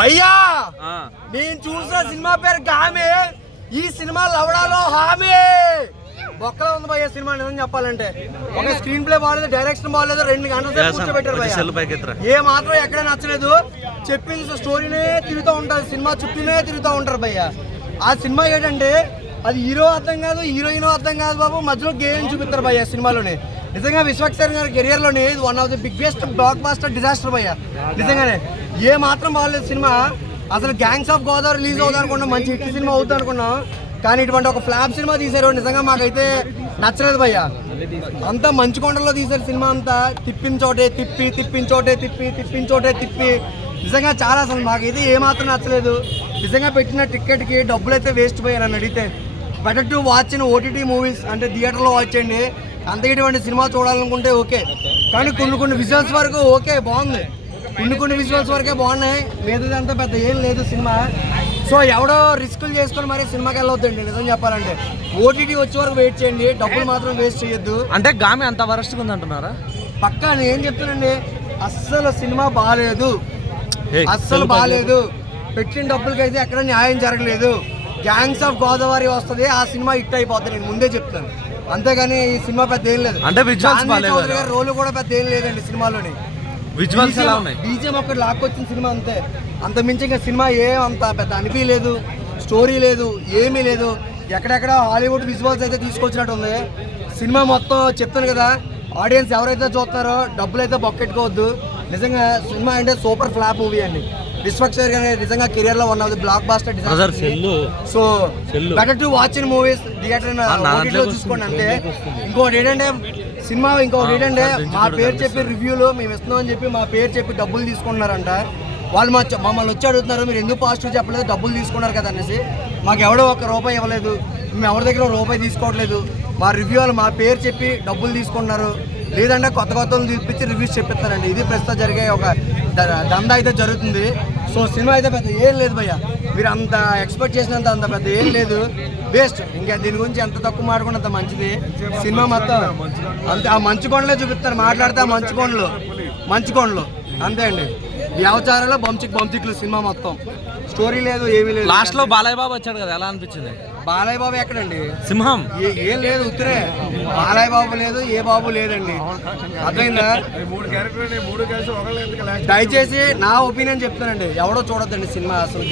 భయ్యా నేను చూసిన సినిమా పేరు గామే. ఈ సినిమా లవడాలో హామీ బొక్కలో ఉంది భయ్యా. సినిమా నిజం చెప్పాలంటే ఒక స్క్రీన్ ప్లే బాగాలేదు, డైరెక్షన్ బాగాలేదు, 2 గంటల సేపు కూర్చోబెట్టారు భయ్యా. ఏ మాత్రం ఎక్కడ నచ్చలేదు. చెప్పింది స్టోరీనే తిరుగుతూ ఉంటారు, సినిమా చుట్టూనే తిరుగుతూ ఉంటారు భయ్యా. ఆ సినిమా ఏంటంటే అది హీరో అర్థం కాదు, హీరోయిన్ అర్థం కాదు బాబు, మధ్యలో గేమ్ చూపిస్తారు భయ్యా సినిమాలోనే. నిజంగా విశ్వక్సేన్ గారి కెరియర్లోనే ఇది one of the biggest blockbuster disaster భయ్యా. నిజంగానే ఏ మాత్రం బాగాలేదు సినిమా. అసలు గ్యాంగ్స్ ఆఫ్ గోదావరి రిలీజ్ అవుతుంది అనుకున్నాం, మంచి హిట్ సినిమా అవుతుంది అనుకున్నాం. కానీ ఇటువంటి ఒక ఫ్లాప్ సినిమా తీశారు, నిజంగా మాకైతే నచ్చలేదు భయ్యా. అంతా మంచు కొండల్లో తీశారు సినిమా అంతా. తిప్పిన చోటే తిప్పి, తిప్పిన చోటే తిప్పి, తిప్పిన చోటే తిప్పి. నిజంగా చాలా అసలు మాకైతే ఏమాత్రం నచ్చలేదు. నిజంగా పెట్టిన టికెట్కి డబ్బులు అయితే వేస్ట్ పోయాను నన్ను అడిగితే. Better to watch in OTT movies, అంటే థియేటర్లో వాచ్ చేయండి. అంత ఇటువంటి సినిమా చూడాలనుకుంటే ఓకే, కానీ కొన్ని విజువల్స్ వరకు ఓకే బాగుంది, కొన్ని విజువల్స్ వరకే బాగున్నాయి. లేదంతా పెద్ద ఏం లేదు సినిమా. సో ఎవడో రిస్కులు చేసుకొని మరి సినిమాకి వెళ్ళొద్దండి నిజం చెప్పాలంటే. ఓటీటీ వచ్చే వరకు వెయిట్ చేయండి, డబ్బులు మాత్రం వేస్ట్ చేయొద్దు. అంటే గామి అంత వరస్ట్గా ఉంది అంటున్నారా? పక్కా నేను ఏం చెప్తానండి, అస్సలు సినిమా బాగాలేదు, అస్సలు బాగాలేదు. పెట్టిన డబ్బులకైతే ఎక్కడ న్యాయం జరగలేదు. గ్యాంగ్స్ ఆఫ్ గోదావరి వస్తుంది, ఆ సినిమా హిట్ అయిపోతుంది, నేను ముందే చెప్తాను. అంతేగాని ఈ సినిమా పెద్ద ఏం లేదు. అంటే చౌదరి గారి రోల్ కూడా పెద్ద ఏం లేదండి సినిమాలోని. బీజిఎం ఒకటి లాక్కొచ్చిన సినిమా అంతే, అంత మించి ఇంకా సినిమా అంత పెద్ద అనిపించలేదు. స్టోరీ లేదు, ఏమీ లేదు. ఎక్కడెక్కడ హాలీవుడ్ విజువల్స్ అయితే తీసుకొచ్చినట్టు ఉంది సినిమా మొత్తం. చెప్తాను కదా, ఆడియన్స్ ఎవరైతే చూస్తారో డబ్బులు అయితే బొక్కెట్టుకోవద్దు. నిజంగా సినిమా అంటే సూపర్ ఫ్లాప్ మూవీ అండి. విశ్వక్సేన్ గారి నిజంగా కెరియర్ లో one of the blockbuster disaster. So better to watch in movies theatre చూసుకోండి అంతే. ఇంకోటి ఏంటంటే సినిమా, ఇంకొకటి ఏంటంటే మా పేరు చెప్పి రివ్యూలో మేము ఇస్తున్నాం అని చెప్పి మా పేరు చెప్పి డబ్బులు తీసుకుంటున్నారంట. వాళ్ళు మమ్మల్ని వచ్చి అడుగుతున్నారు, మీరు ఎందుకు పాజిటివ్ చెప్పలేదు, డబ్బులు తీసుకున్నారు కదా అనేసి. మాకు ఎవడో ₹1 ఇవ్వలేదు, మేము ఎవరి దగ్గర ₹1 తీసుకోవట్లేదు. మా రివ్యూ వాళ్ళు మా పేరు చెప్పి డబ్బులు తీసుకుంటున్నారు, లేదంటే కొత్త తీపిచ్చి రివ్యూస్ చెప్పిస్తారండి. ఇది ప్రస్తుతం జరిగే ఒక దందా అయితే జరుగుతుంది. సో సినిమా అయితే పెద్ద ఏం లేదు భయ్య, మీరు అంత ఎక్స్పెక్ట్ చేసినంత అంత పెద్ద ఏం లేదు, వేస్ట్. ఇంకా దీని గురించి ఎంత తక్కువ మాట్లాడుకుంటే అంత మంచిది. సినిమా మొత్తం అంతే ఆ మంచు కొండలే చూపిస్తారు, మాట్లాడితే ఆ మంచు కొండలు అంతే అండి. వ్యవచారాలు బంచిక్లు సినిమా మొత్తం. స్టోరీ లేదు, ఏమీ లేదు. లాస్ట్ లో బాలయ్య బాబు వచ్చాడు కదా, ఎలా అనిపించింది? బాలయ్య బాబు ఎక్కడండి? సింహం ఏం లేదు, ఉత్తరే. బాలయ్య బాబు లేదు, ఏ బాబు లేదండి. అర్థమైందా? దయచేసి నా ఒపీనియన్ చెప్తానండి, ఎవడో చూడొద్దండి సినిమా అసలు.